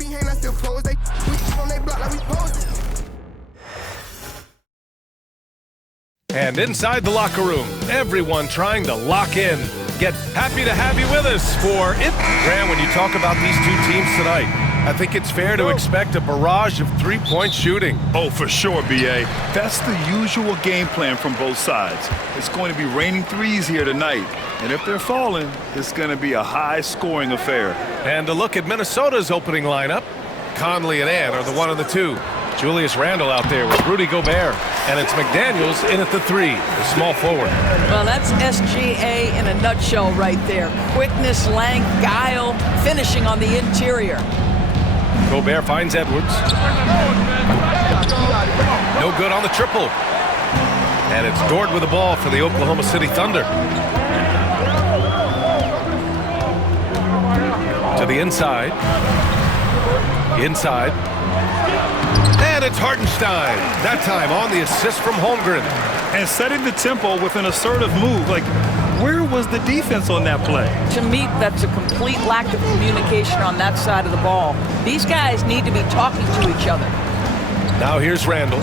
be hating, I still pose. They we keep on they block like we posed. And inside the locker room, everyone trying to lock in. Get happy to have you with us for it. Graham, when you talk about these two teams tonight, I think it's fair to expect a barrage of three-point shooting. Oh, for sure, B.A. That's the usual game plan from both sides. It's going to be raining threes here tonight. And if they're falling, it's going to be a high-scoring affair. And a look at Minnesota's opening lineup. Conley and Ann are the 1 and the 2. Julius Randle out there with Rudy Gobert. And it's McDaniels in at the 3, the small forward. Well, that's SGA in a nutshell right there. Quickness, length, guile, finishing on the interior. Gobert finds Edwards. No good on the triple. And it's Dort with the ball for the Oklahoma City Thunder. To the inside. Inside. And it's Hartenstein. That time on the assist from Holmgren. And setting the tempo with an assertive move. Like, where was the defense on that play? To me, that's a complete lack of communication on that side of the ball. These guys need to be talking to each other. Now here's Randle.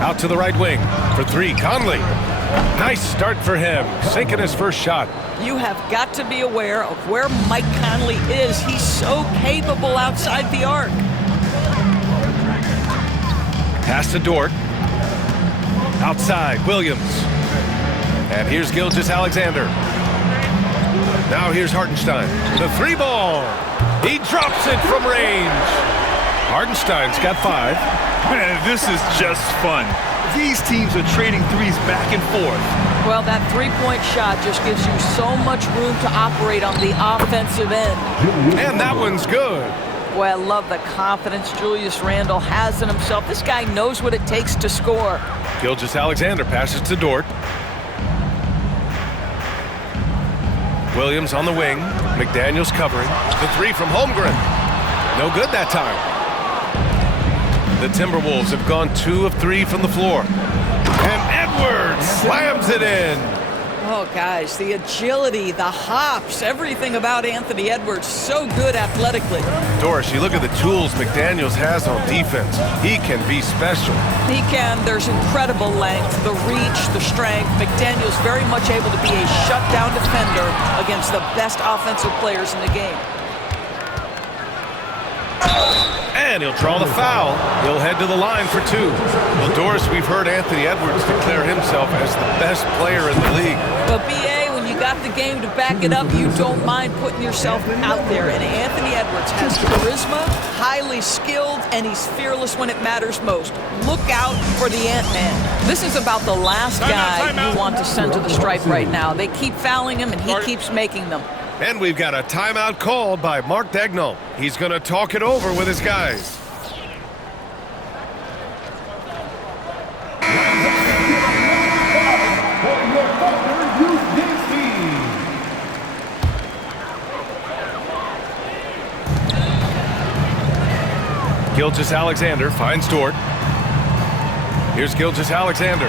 Out to the right wing for 3. Conley. Nice start for him. Sinking his first shot. You have got to be aware of where Mike Conley is. He's so capable outside the arc. Pass to Dort. Outside, Williams. And here's Gilgeous-Alexander. Now here's Hartenstein. The 3 ball. He drops it from range. Hartenstein's got 5. Man, this is just fun. These teams are trading threes back and forth. Well, that three-point shot just gives you so much room to operate on the offensive end. And that one's good. Boy, I love the confidence Julius Randle has in himself. This guy knows what it takes to score. Gilgeous-Alexander passes to Dort. Williams on the wing. McDaniels covering. The 3 from Holmgren. No good that time. The Timberwolves have gone 2 of 3 from the floor. And Edwards slams it in. Oh, guys, the agility, the hops, everything about Anthony Edwards, so good athletically. Doris, you look at the tools McDaniels has on defense. He can be special. He can. There's incredible length, the reach, the strength. McDaniels very much able to be a shutdown defender against the best offensive players in the game. And he'll draw the foul. He'll head to the line for 2. Well, Doris, we've heard Anthony Edwards declare himself as the best player in the league. But, B.A., when you got the game to back it up, you don't mind putting yourself out there. And Anthony Edwards has charisma, highly skilled, and he's fearless when it matters most. Look out for the Ant-Man. This is about the last guy you want to send to the stripe right now. They keep fouling him, and he keeps making them. And we've got a timeout called by Mark Daigneault. He's going to talk it over with his guys. Gilgeous-Alexander finds Dort. Here's Gilgeous-Alexander.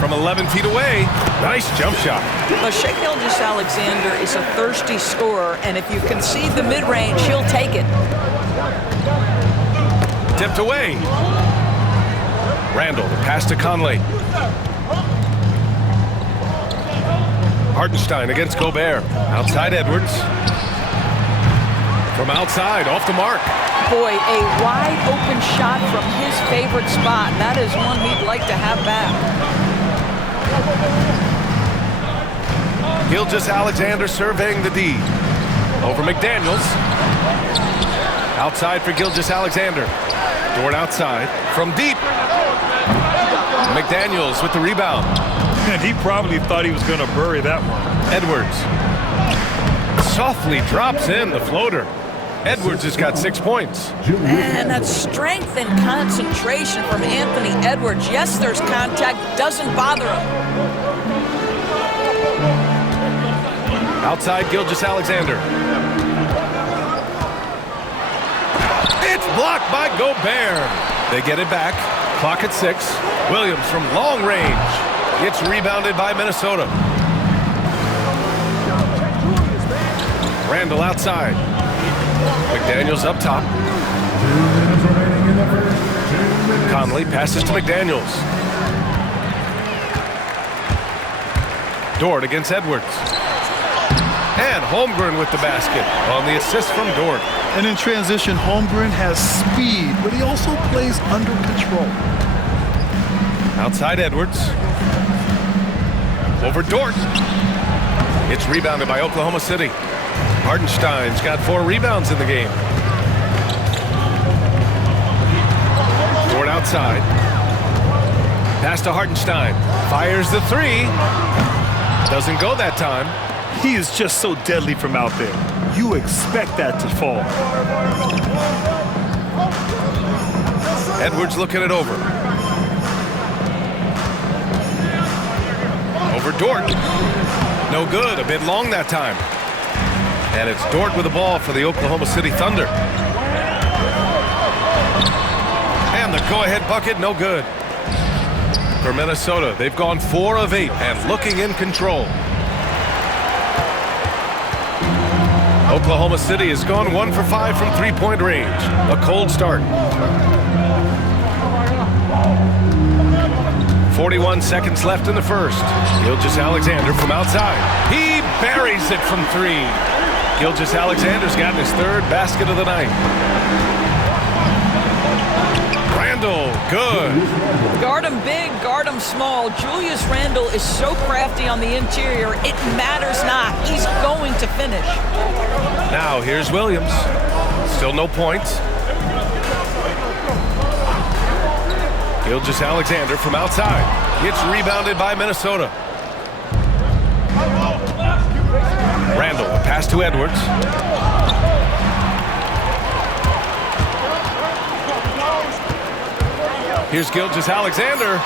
From 11 feet away, nice jump shot. Well, Shai Gilgeous-Alexander is a thirsty scorer, and if you concede the mid-range, he'll take it. Tipped away. Randle, the pass to Conley. Hartenstein against Gobert. Outside Edwards. From outside, off the mark. Boy, a wide open shot from his favorite spot. That is one he'd like to have back. Gilgeous-Alexander surveying the D. Over McDaniels. Outside for Gilgeous-Alexander. Dort outside. From deep. McDaniels with the rebound. And he probably thought he was going to bury that one. Edwards. Softly drops in the floater. Edwards has got 6 points. And that strength and concentration from Anthony Edwards. Yes, there's contact. Doesn't bother him. Outside Gilgeous-Alexander. It's blocked by Gobert. They get it back. Clock at 6. Williams from long range. It's rebounded by Minnesota. Randle outside. McDaniels up top. Conley passes to McDaniels. Dort against Edwards. And Holmgren with the basket on the assist from Dort. And in transition, Holmgren has speed, but he also plays under control. Outside Edwards. Over Dort. It's rebounded by Oklahoma City. Hartenstein's got 4 rebounds in the game. Dort outside. Pass to Hartenstein. Fires the 3. Doesn't go that time. He is just so deadly from out there. You expect that to fall. Edwards looking it over. Over Dort. No good. A bit long that time. And it's Dort with the ball for the Oklahoma City Thunder. And the go-ahead bucket, no good. For Minnesota, they've gone 4 of 8 and looking in control. Oklahoma City has gone 1 for 5 from three-point range. A cold start. 41 seconds left in the first. Gilgeous-Alexander from outside. He buries it from 3. Gilgeous-Alexander's gotten his 3rd basket of the night. Randle, good. Guard him big, guard him small. Julius Randle is so crafty on the interior, it matters not. He's going to finish. Now here's Williams. Still no points. Gilgeous-Alexander from outside. It's rebounded by Minnesota. Randle, a pass to Edwards. Here's Gilgeous-Alexander.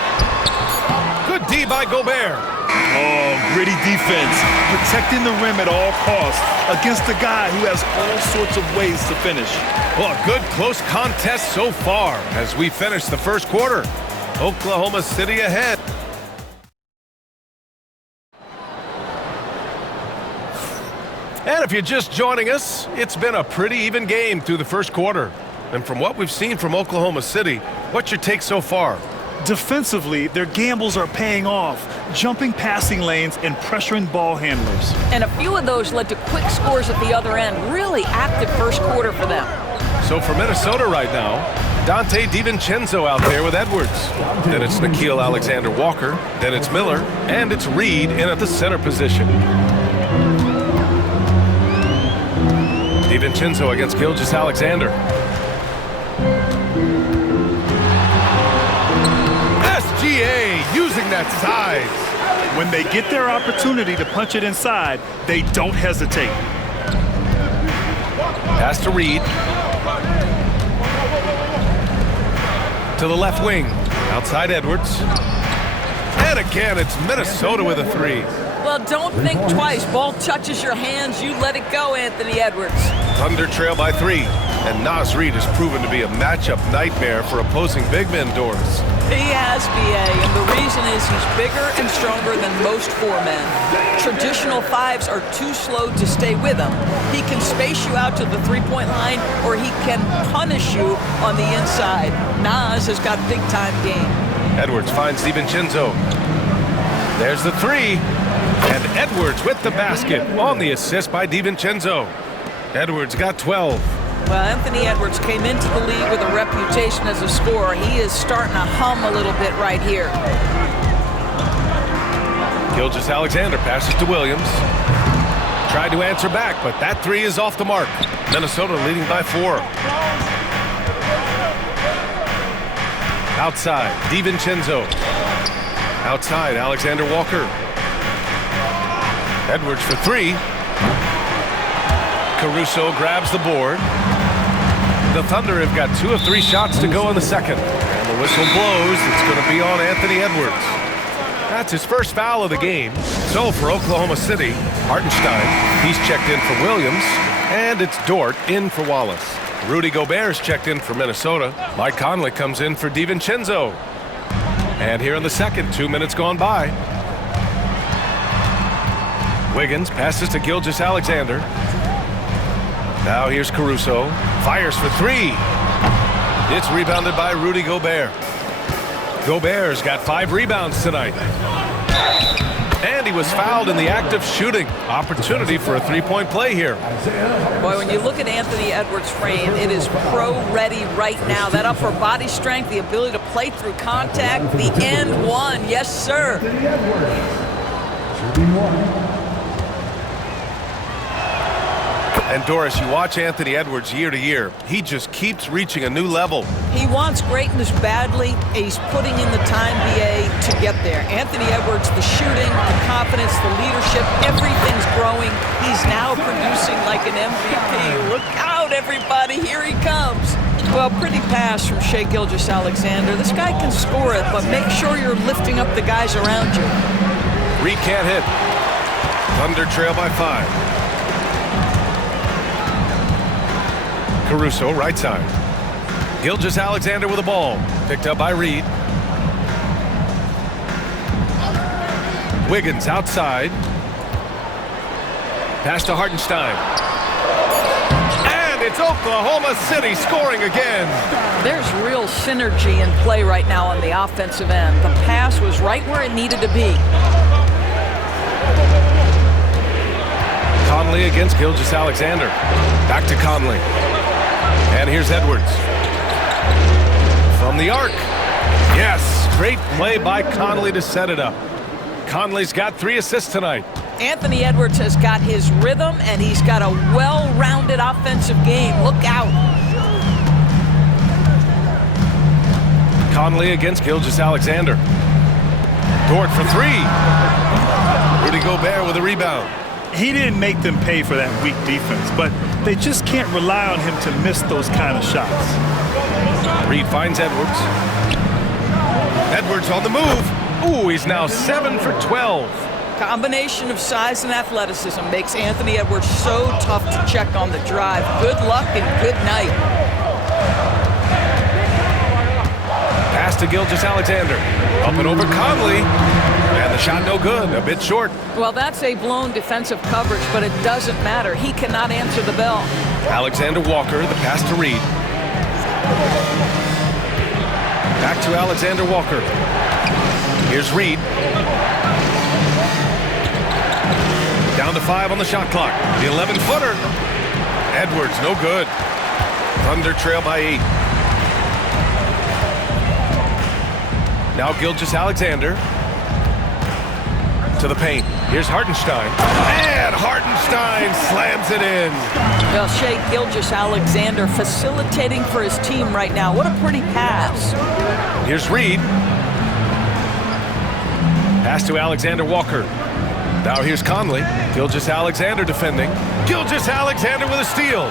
Good D by Gobert. Oh, gritty defense. Protecting the rim at all costs against a guy who has all sorts of ways to finish. Well, a good close contest so far as we finish the first quarter. Oklahoma City ahead. And if you're just joining us, it's been a pretty even game through the first quarter. And from what we've seen from Oklahoma City, what's your take so far? Defensively, their gambles are paying off, jumping passing lanes and pressuring ball handlers. And a few of those led to quick scores at the other end. Really active first quarter for them. So for Minnesota right now, Dante DiVincenzo out there with Edwards. Then it's Nickeil Alexander-Walker. Then it's Miller. And it's Reed in at the center position. DiVincenzo against Gilgeous-Alexander. SGA using that size. When they get their opportunity to punch it inside, they don't hesitate. Pass to Reed. To the left wing. Outside Edwards. And again, it's Minnesota with a 3. Well, don't think twice. Ball touches your hands, you let it go, Anthony Edwards. Thunder trail by 3. And Naz Reid has proven to be a matchup nightmare for opposing big men doors. He has, B.A., and the reason is he's bigger and stronger than most 4 men. Traditional 5s are too slow to stay with him. He can space you out to the three-point line, or he can punish you on the inside. Naz has got big-time game. Edwards finds DiVincenzo. There's the 3. And Edwards with the basket on the assist by DiVincenzo. Edwards got 12. Well, Anthony Edwards came into the league with a reputation as a scorer. He is starting to hum a little bit right here. Gilgeous-Alexander passes to Williams. Tried to answer back, but that 3 is off the mark. Minnesota leading by 4. Outside, DiVincenzo. Outside, Alexander-Walker. Edwards for 3. Caruso grabs the board. The Thunder have got 2 of 3 shots to go in the second. And the whistle blows. It's going to be on Anthony Edwards. That's his first foul of the game. So for Oklahoma City, Hartenstein, he's checked in for Williams. And it's Dort in for Wallace. Rudy Gobert's checked in for Minnesota. Mike Conley comes in for DiVincenzo. And here in the second, 2 minutes gone by. Wiggins passes to Gilgeous-Alexander. Now here's Caruso. Fires for three. It's rebounded by Rudy Gobert. Gobert's got 5 rebounds tonight. And he was fouled in the act of shooting. Opportunity for a three-point play here. Boy, when you look at Anthony Edwards' frame, it is pro-ready right now. That upper body strength, the ability to play through contact, the and one. Yes, sir. And Doris, you watch Anthony Edwards year to year. He just keeps reaching a new level. He wants greatness badly. He's putting in the time, BA, to get there. Anthony Edwards, the shooting, the confidence, the leadership, everything's growing. He's now producing like an MVP. Look out, everybody. Here he comes. Well, pretty pass from Shai Gilgeous-Alexander. This guy can score it, but make sure you're lifting up the guys around you. Reed can't hit. Thunder trail by 5. Caruso, right side. Gilgeous-Alexander with the ball. Picked up by Reed. Wiggins outside. Pass to Hartenstein. And it's Oklahoma City scoring again. There's real synergy in play right now on the offensive end. The pass was right where it needed to be. Conley against Gilgeous-Alexander. Back to Conley. And here's Edwards. From the arc. Yes, great play by Conley to set it up. Conley's got 3 assists tonight. Anthony Edwards has got his rhythm, and he's got a well-rounded offensive game. Look out. Conley against Gilgeous-Alexander. Dort for 3. Rudy Gobert with a rebound. He didn't make them pay for that weak defense, but they just can't rely on him to miss those kind of shots. Reed finds Edwards. Edwards on the move. Ooh, he's now 7 for 12. Combination of size and athleticism makes Anthony Edwards so tough to check on the drive. Good luck and good night. Pass to Gilgeous-Alexander. Up and over Conley. And the shot no good, a bit short. Well, that's a blown defensive coverage, but it doesn't matter. He cannot answer the bell. Alexander Walker, the pass to Reed. Back to Alexander Walker. Here's Reed. Down to 5 on the shot clock. The 11-footer. Edwards, no good. Thunder trail by 8. Now Gilgeous-Alexander. To the paint. Here's Hartenstein. And Hartenstein slams it in. Well, Shai Gilgeous-Alexander facilitating for his team right now. What a pretty pass. Here's Reed. Pass to Alexander Walker. Now here's Conley. Gilgeous-Alexander defending. Gilgeous-Alexander with a steal.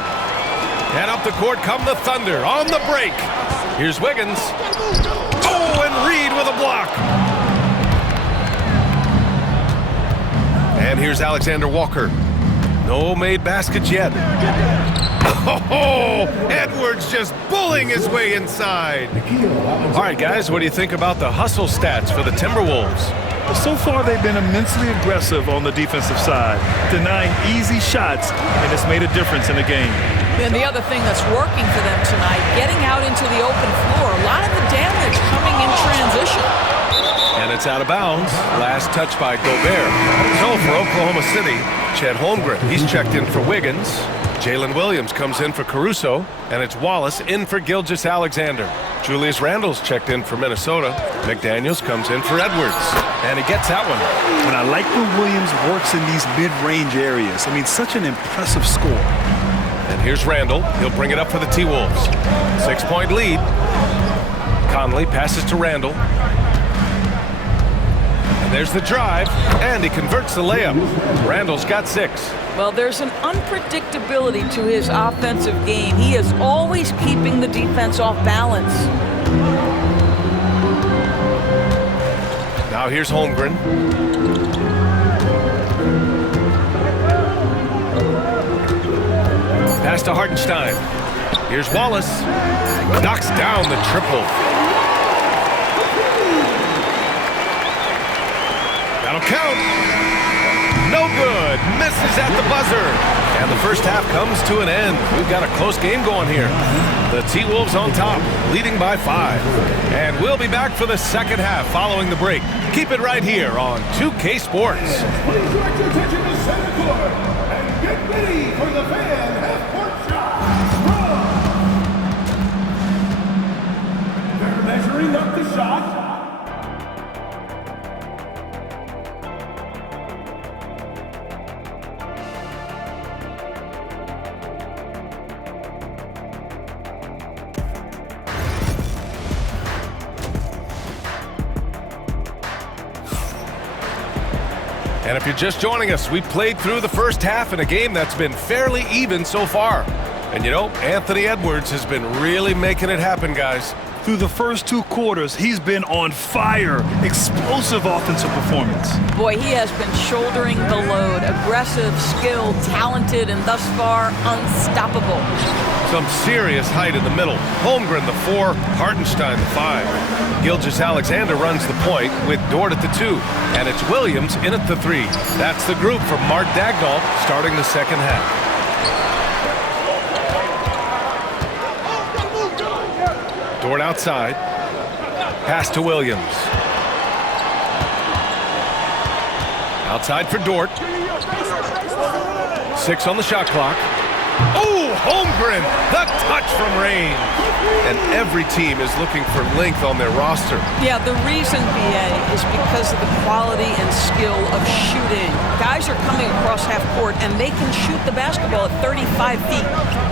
And up the court come the Thunder on the break. Here's Wiggins. Oh, and Reed with a block. And here's Alexander Walker. No made baskets yet. Oh, Edwards just bullying his way inside. All right, guys, what do you think about the hustle stats for the Timberwolves? So far, they've been immensely aggressive on the defensive side, denying easy shots, and it's made a difference in the game. And the other thing that's working for them tonight, getting out into the open floor. A lot of the damage coming in transition. And it's out of bounds. Last touch by Gobert. So for Oklahoma City, Chet Holmgren. He's checked in for Wiggins. Jalen Williams comes in for Caruso. And it's Wallace in for Gilgeous-Alexander. Julius Randle's checked in for Minnesota. McDaniels comes in for Edwards. And he gets that one. And I like when Williams works in these mid-range areas. I mean, such an impressive score. And here's Randle. He'll bring it up for the T-Wolves. 6-point lead. Conley passes to Randle. And there's the drive, and he converts the layup. Randle's got 6. Well, there's an unpredictability to his offensive game. He is always keeping the defense off balance. Now here's Holmgren. Pass to Hartenstein. Here's Wallace. Knocks down the triple. That'll count. No good. Misses at the buzzer. And the first half comes to an end. We've got a close game going here. The T-Wolves on top, leading by 5. And we'll be back for the second half following the break. Keep it right here on 2K Sports. Please direct your attention to center court and get ready for the fan half-court shot. They're measuring up the shot. And if you're just joining us, we played through the first half in a game that's been fairly even so far. And you know, Anthony Edwards has been really making it happen, guys. Through the first 2 quarters, he's been on fire. Explosive offensive performance. Boy, he has been shouldering the load. Aggressive, skilled, talented, and thus far, unstoppable. Some serious height in the middle. Holmgren, the 4, Hartenstein, the 5. Gilgeous-Alexander runs the point with Dort at the 2. And it's Williams in at the 3. That's the group from Mark Daigneault starting the second half. Dort outside. Pass to Williams. Outside for Dort. 6 on the shot clock. Oh, Holmgren, the touch from range. And every team is looking for length on their roster. Yeah, the reason, BA, is because of the quality and skill of shooting. Guys are coming across half court, and they can shoot the basketball at 35 feet.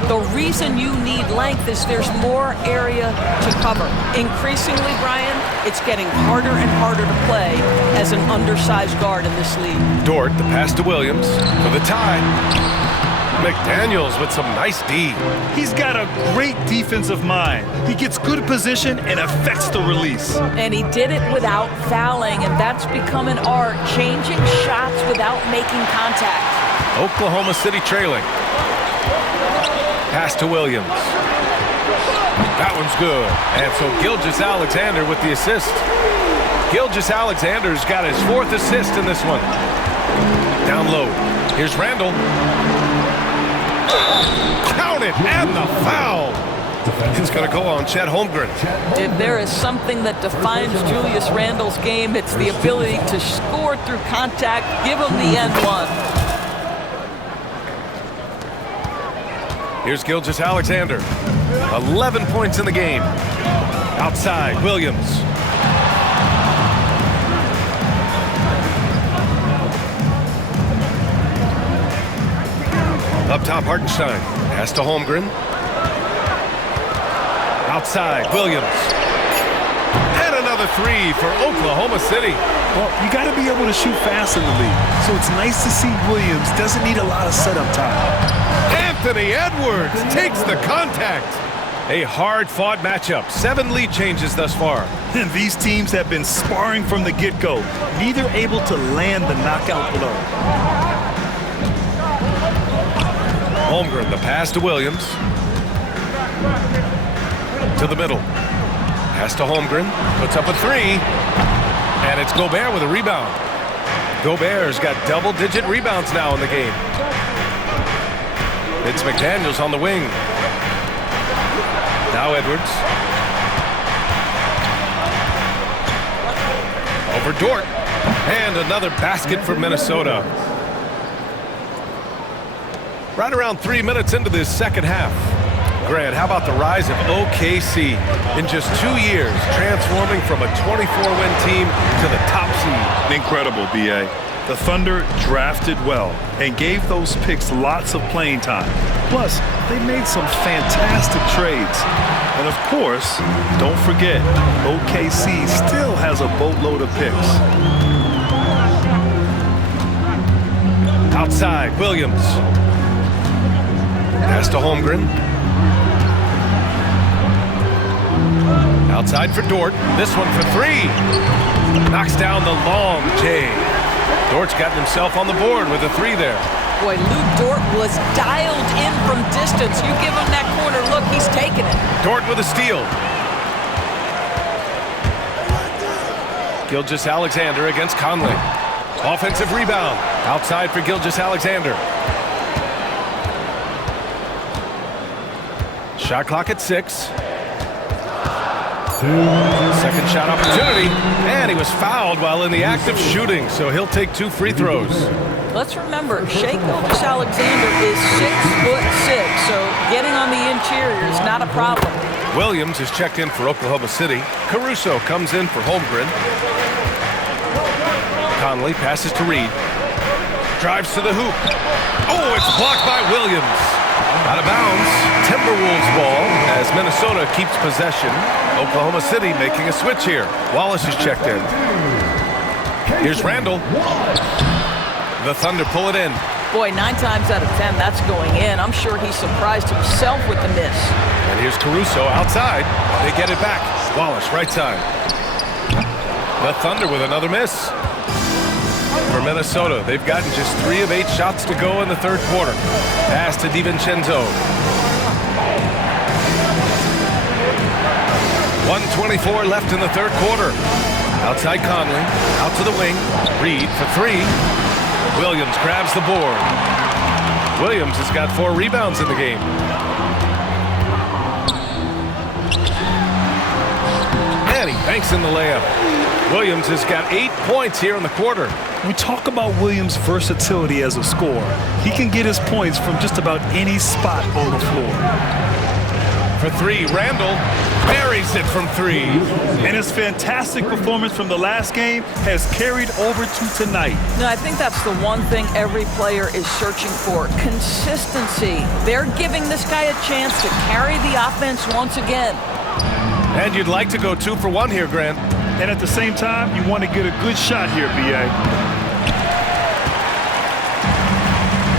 The reason you need length is there's more area to cover. Increasingly, Brian, it's getting harder and harder to play as an undersized guard in this league. Dort, the pass to Williams for the tie. McDaniels with some nice D. He's got a great defensive mind. He gets good position and affects the release. And he did it without fouling, and that's become an art, changing shots without making contact. Oklahoma City trailing. Pass to Williams. That one's good. And so Gilgeous-Alexander with the assist. Gilgeous-Alexander's got his 4th assist in this one. Down low. Here's Randall. Count it, and the foul. It's going to go on Chet Holmgren. If there is something that defines Julius Randle's game, it's the ability to score through contact, give him the end one. Here's Gilgeous-Alexander. 11 points in the game. Outside, Williams. Up top, Hartenstein. Pass to Holmgren. Outside, Williams. And another 3 for Oklahoma City. Well, you got to be able to shoot fast in the league. So it's nice to see Williams doesn't need a lot of setup time. Anthony Edwards takes the contact. A hard-fought matchup. 7 lead changes thus far. And these teams have been sparring from the get-go. Neither able to land the knockout blow. Holmgren, the pass to Williams. To the middle. Pass to Holmgren. Puts up a 3. And it's Gobert with a rebound. Gobert's got double-digit rebounds now in the game. It's McDaniels on the wing. Now Edwards. Over Dort. And another basket for Minnesota. Right around 3 minutes into this second half. Grant, how about the rise of OKC in just 2 years, transforming from a 24-win team to the top seed? Incredible, B.A. The Thunder drafted well and gave those picks lots of playing time. Plus, they made some fantastic trades. And of course, don't forget, OKC still has a boatload of picks. Outside, Williams. Pass to Holmgren. Outside for Dort. This one for 3. Knocks down the long J. Dort's gotten himself on the board with a 3 there. Boy, Lou Dort was dialed in from distance. You give him that corner look, he's taking it. Dort with a steal. Gilgeous-Alexander against Conley. Offensive rebound. Outside for Gilgeous-Alexander. Shot clock at 6. Second shot opportunity, and he was fouled while in the act of shooting, so he'll take 2 free throws. Let's remember, Shai Gilgeous-Alexander is 6'6", so getting on the interior is not a problem. Williams is checked in for Oklahoma City. Caruso comes in for Holmgren. Conley passes to Reed. Drives to the hoop. Oh, it's blocked by Williams. Out of bounds. Timberwolves ball as Minnesota keeps possession. Oklahoma City making a switch here. Wallace is checked in. Here's Randall. The Thunder pull it in. Boy, 9 times out of 10, that's going in. I'm sure he surprised himself with the miss. And here's Caruso outside. They get it back. Wallace, right side. The Thunder with another miss. For Minnesota, they've gotten just 3 of 8 shots to go in the third quarter. Pass to DiVincenzo. 1:24 left in the third quarter. Outside Conley, out to the wing. Reed for 3. Williams grabs the board. Williams has got 4 rebounds in the game. And he banks in the layup. Williams has got 8 points here in the quarter. We talk about Williams' versatility as a scorer. He can get his points from just about any spot on the floor. For 3, Randall buries it from 3. And his fantastic performance from the last game has carried over to tonight. No, I think that's the one thing every player is searching for, consistency. They're giving this guy a chance to carry the offense once again. And you'd like to go 2 for 1 here, Grant. And at the same time, you want to get a good shot here, B.A.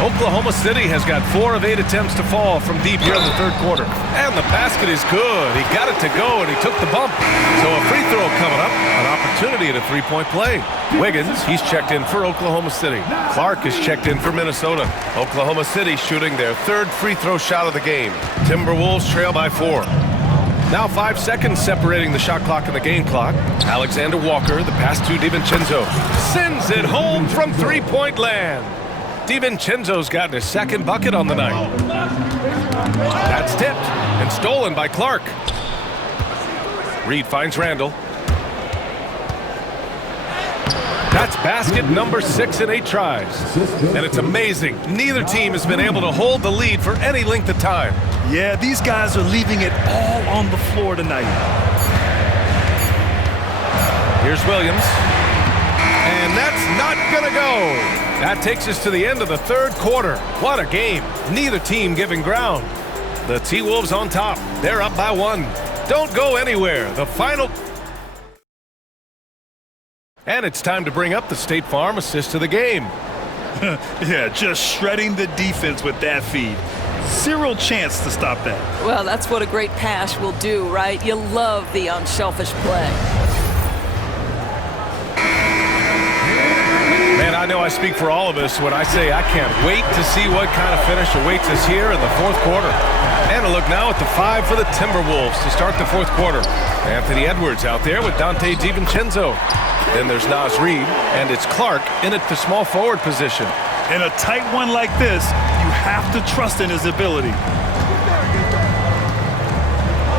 Oklahoma City has got 4 of 8 attempts to fall from deep here in the third quarter. And the basket is good. He got it to go, and he took the bump. So a free throw coming up, an opportunity at a 3-point play. Wiggins, he's checked in for Oklahoma City. Clark is checked in for Minnesota. Oklahoma City shooting their 3rd free throw shot of the game. Timberwolves trail by 4. Now 5 seconds separating the shot clock and the game clock. Alexander Walker, the pass to DiVincenzo. Sends it home from 3-point land. DiVincenzo's gotten his 2nd bucket on the night. That's tipped and stolen by Clark. Reed finds Randall. That's basket number 6 in 8 tries. And it's amazing. Neither team has been able to hold the lead for any length of time. Yeah, these guys are leaving it all on the floor tonight. Here's Williams. And that's not going to go. That takes us to the end of the third quarter. What a game. Neither team giving ground. The T-Wolves on top. They're up by 1. Don't go anywhere. The final... And it's time to bring up the State Farm assist of the game. Yeah, just shredding the defense with that feed. 0 chance to stop that. Well, that's what a great pass will do, right? You love the unselfish play. Man, I know I speak for all of us when I say I can't wait to see what kind of finish awaits us here in the fourth quarter. And a look now at the 5 for the Timberwolves to start the fourth quarter. Anthony Edwards out there with Dante DiVincenzo. Then there's Naz Reid, and it's Clark in at the small forward position. In a tight one like this, you have to trust in his ability.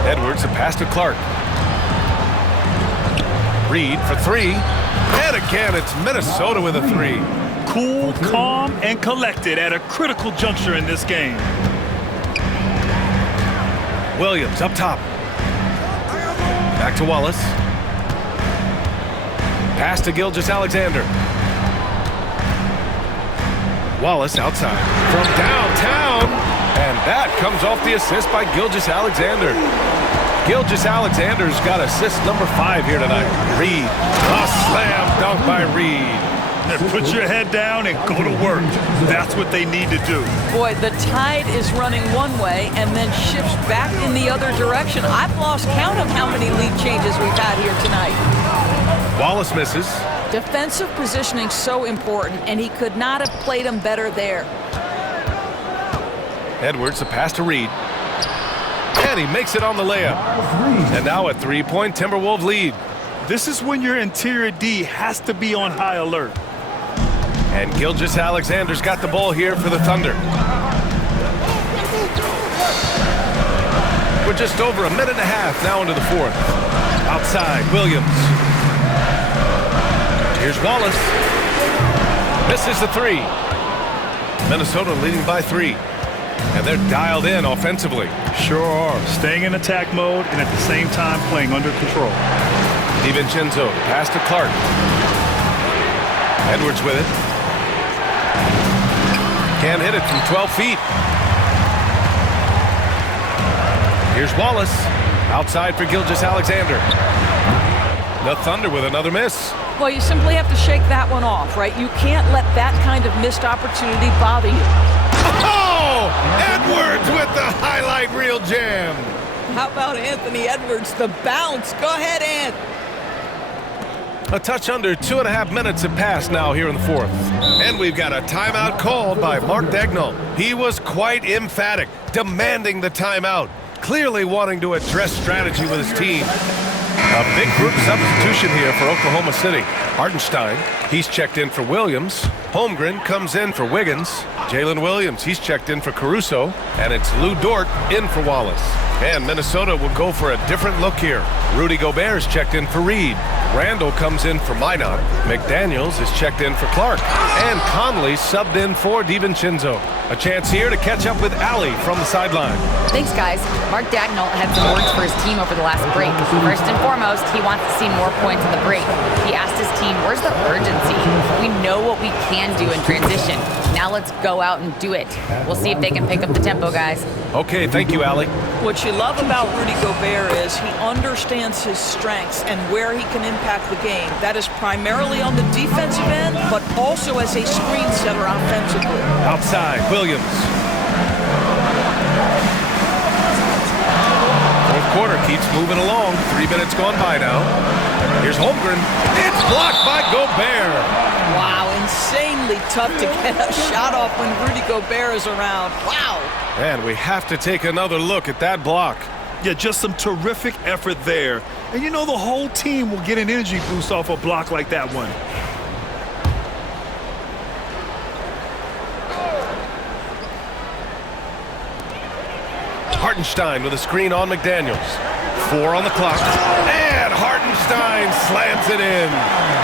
Edwards, a pass to Clark. Reid for 3. And again, it's Minnesota with a 3. Cool, calm, and collected at a critical juncture in this game. Williams up top. Back to Wallace. Pass to Gilgeous-Alexander. Wallace outside from downtown. And that comes off the assist by Gilgeous-Alexander. Gilgeous-Alexander's got assist number 5 here tonight. Reed, a slam dunk by Reed. Put your head down and go to work. That's what they need to do. Boy, the tide is running one way and then shifts back in the other direction. I've lost count of how many lead changes we've had here tonight. Wallace misses. Defensive positioning so important, and he could not have played him better there. Edwards, a pass to Reed. And he makes it on the layup. And now a 3-point Timberwolves lead. This is when your interior D has to be on high alert. And Gilgeous Alexander's got the ball here for the Thunder. We're just over a minute and a half now into the fourth. Outside, Williams. Here's Wallace. Misses the three. Minnesota leading by 3. And they're dialed in offensively. Sure are. Staying in attack mode and at the same time playing under control. DiVincenzo, pass to Clark. Edwards with it. Can't hit it from 12 feet. Here's Wallace. Outside for Gilgeous Alexander. The Thunder with another miss. Well, you simply have to shake that one off, right? You can't let that kind of missed opportunity bother you. Oh! Edwards with the highlight reel jam. How about Anthony Edwards, the bounce? Go ahead, Ant. A touch under 2.5 minutes have passed now here in the fourth. And we've got a timeout called by Mark Daigneault. He was quite emphatic, demanding the timeout, clearly wanting to address strategy with his team. A big group substitution here for Oklahoma City. Hartenstein, he's checked in for Williams. Holmgren comes in for Wiggins. Jalen Williams, he's checked in for Caruso. And it's Lou Dort in for Wallace. And Minnesota will go for a different look here. Rudy Gobert's checked in for Reed. Randall comes in for Minot. McDaniels is checked in for Clark. And Conley subbed in for DiVincenzo. A chance here to catch up with Allie from the sideline. Thanks, guys. Mark Daigneault had some words for his team over the last break. First and foremost, he wants to see more points in the break. He asked his team, where's the urgency? We know what we can do in transition. Now let's go out and do it. We'll see if they can pick up the tempo, guys. Okay, thank you, Allie. What you love about Rudy Gobert is he understands his strengths and where he can impact the game. That is primarily on the defensive end, but also as a screen setter offensively. Outside, Williams. Fourth quarter keeps moving along. 3 minutes gone by now. Here's Holmgren. It's blocked by Gobert. Wow, insanely tough to get a shot off when Rudy Gobert is around. Wow. And we have to take another look at that block. Yeah, just some terrific effort there. And you know the whole team will get an energy boost off a block like that one. Hartenstein with a screen on McDaniels. 4 on the clock. And Hartenstein slams it in.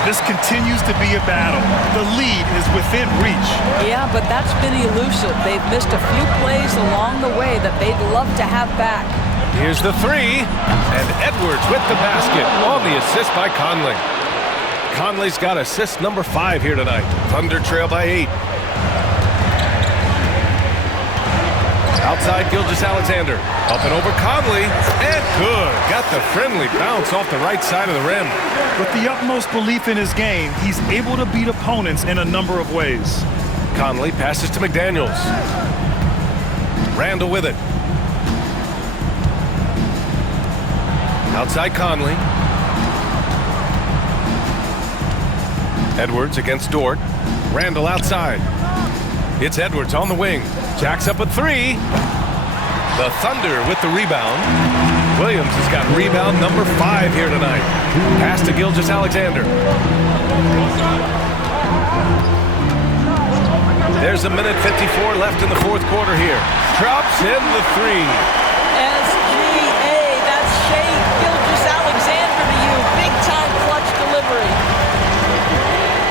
This continues to be a battle. The lead is within reach. Yeah, but that's been elusive. They've missed a few plays along the way that they'd love to have back. Here's the 3. And Edwards with the basket on the assist by Conley. Conley's got assist number 5 here tonight. Thunder trail by 8. Outside Gilgeous Alexander. Up and over Conley. And good. Got the friendly bounce off the right side of the rim. With the utmost belief in his game, he's able to beat opponents in a number of ways. Conley passes to McDaniels. Randall with it. Outside Conley. Edwards against Dort. Randall outside. It's Edwards on the wing. Jacks up at 3. The Thunder with the rebound. Williams has got rebound number 5 here tonight. Pass to Gilgeous Alexander. There's a minute 54 left in the fourth quarter here. Drops in the 3. SGA, that's Shai Gilgeous-Alexander to you. Big time clutch delivery.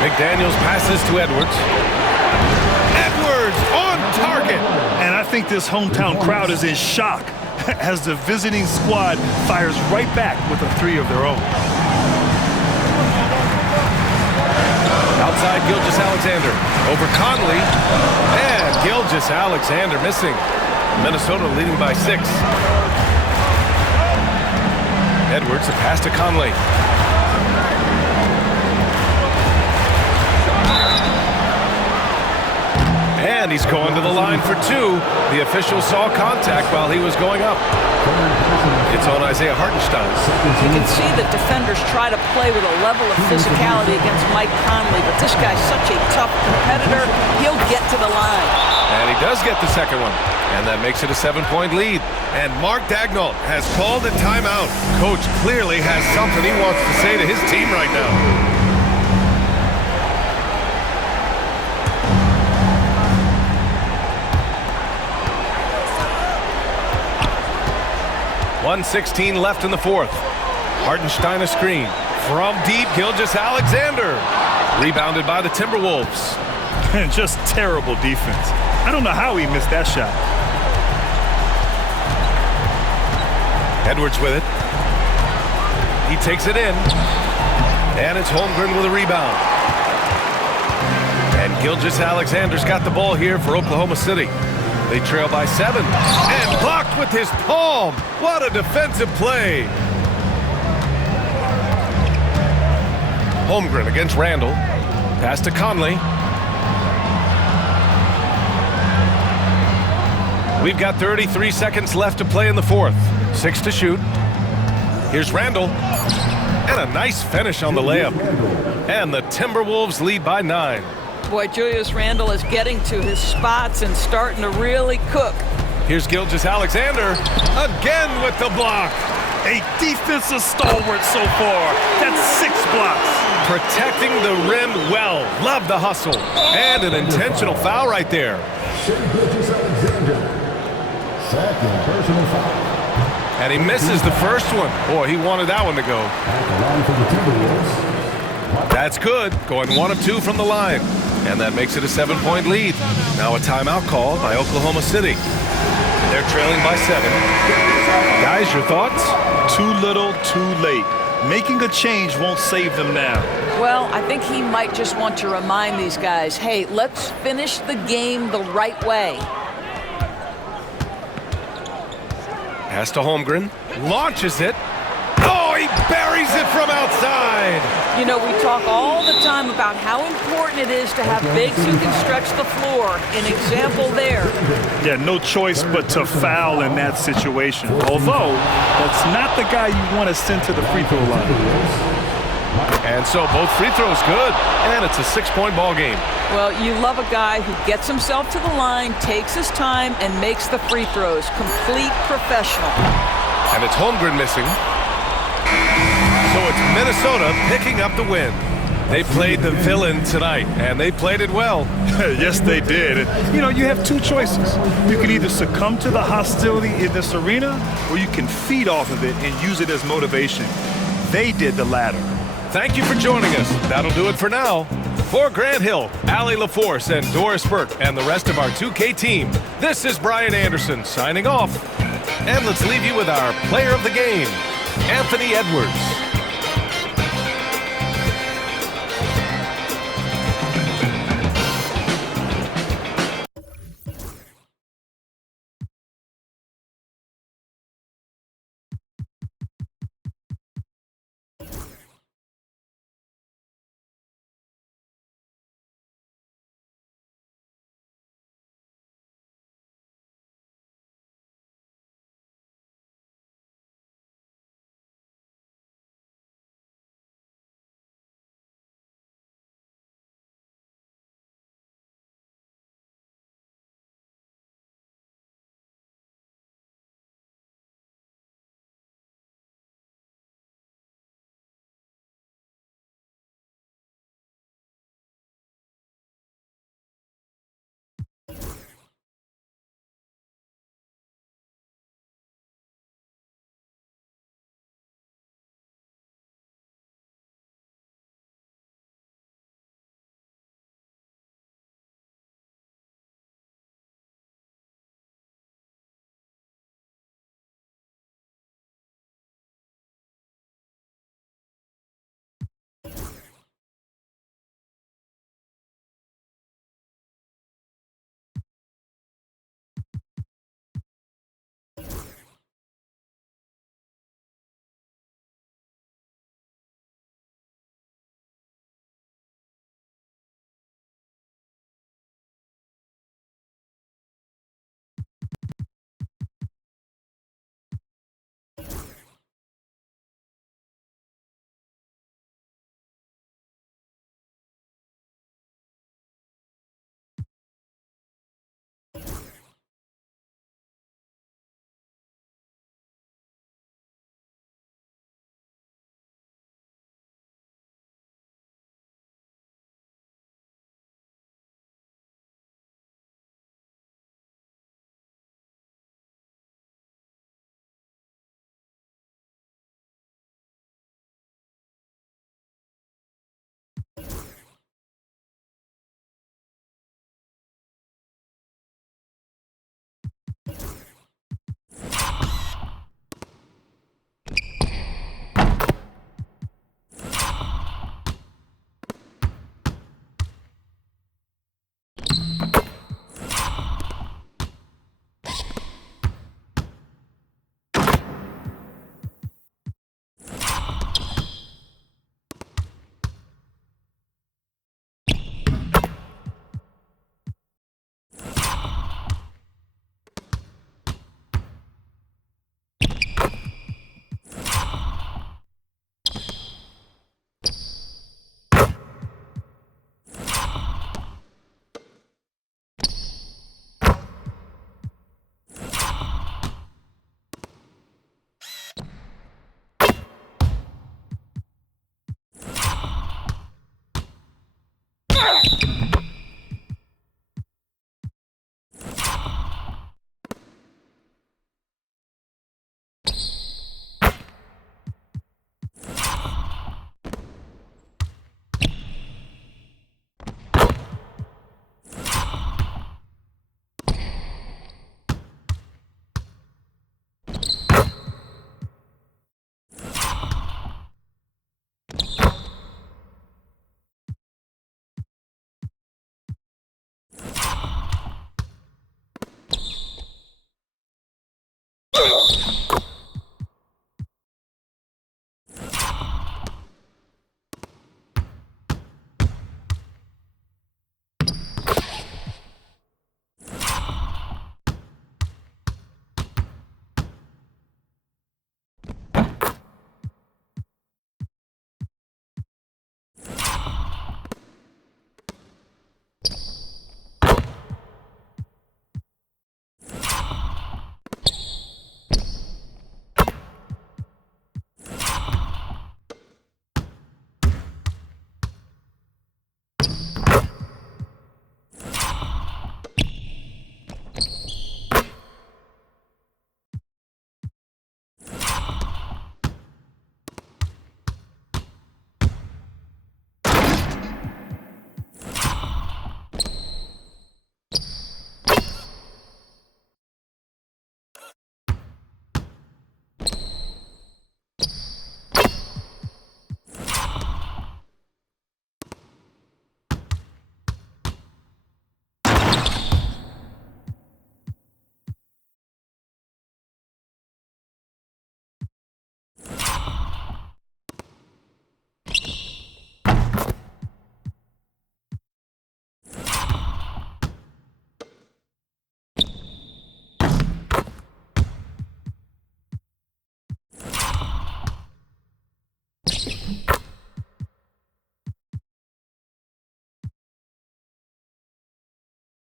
McDaniels passes to Edwards. Edwards on target. And I think this hometown crowd is in shock as the visiting squad fires right back with a 3 of their own. Outside Gilgeous Alexander. Over Conley. And Gilgeous Alexander missing. Minnesota leading by 6. Edwards, a pass to Conley. And he's going to the line for 2. The official saw contact while he was going up. It's on Isaiah Hartenstein. You can see that defenders try to play with a level of physicality against Mike Conley, but this guy's such a tough competitor, he'll get to the line. And he does get the second one. And that makes it a 7-point lead. And Mark Daigneault has called a timeout. Coach clearly has something he wants to say to his team right now. 1:16 left in the fourth. Hartenstein a screen. From deep, Gilgeous-Alexander. Rebounded by the Timberwolves. Just terrible defense. I don't know how he missed that shot. Edwards with it. He takes it in. And it's Holmgren with a rebound. And Gilgeous-Alexander's got the ball here for Oklahoma City. They trail by 7. And blocked with his palm. What a defensive play. Holmgren against Randall. Pass to Conley. We've got 33 seconds left to play in the fourth. 6 to shoot. Here's Randall. And a nice finish on the layup. And the Timberwolves lead by 9. Boy, Julius Randle is getting to his spots and starting to really cook. Here's Gilgeous-Alexander. Again with the block. A defensive stalwart so far. That's 6 blocks. Protecting the rim well. Love the hustle. And an intentional foul right there. Second personal foul. And he misses the first one. Boy, he wanted that one to go. At the line for the Timberwolves. That's good. Going 1 of 2 from the line. And that makes it a 7-point lead. Now a timeout call by Oklahoma City. They're trailing by 7. Guys, your thoughts? Too little, too late. Making a change won't save them now. Well, I think he might just want to remind these guys, hey, let's finish the game the right way. Pass to Holmgren. Launches it. Oh, he buries it from outside. You know, we talk all the time about how important it is to have bigs who can stretch the floor. An example there. Yeah, no choice but to foul in that situation. Although, that's not the guy you want to send to the free throw line. And so both free throws good. And it's a 6-point ball game. Well, you love a guy who gets himself to the line, takes his time, and makes the free throws. Complete professional. And it's Holmgren missing. So it's Minnesota picking up the win. They played the villain tonight, and they played it well. Yes, they did. And, you know, you have 2 choices. You can either succumb to the hostility in this arena, or you can feed off of it and use it as motivation. They did the latter. Thank you for joining us. That'll do it for now. For Grant Hill, Allie LaForce, and Doris Burke, and the rest of our 2K team, this is Brian Anderson signing off. And let's leave you with our player of the game, Anthony Edwards.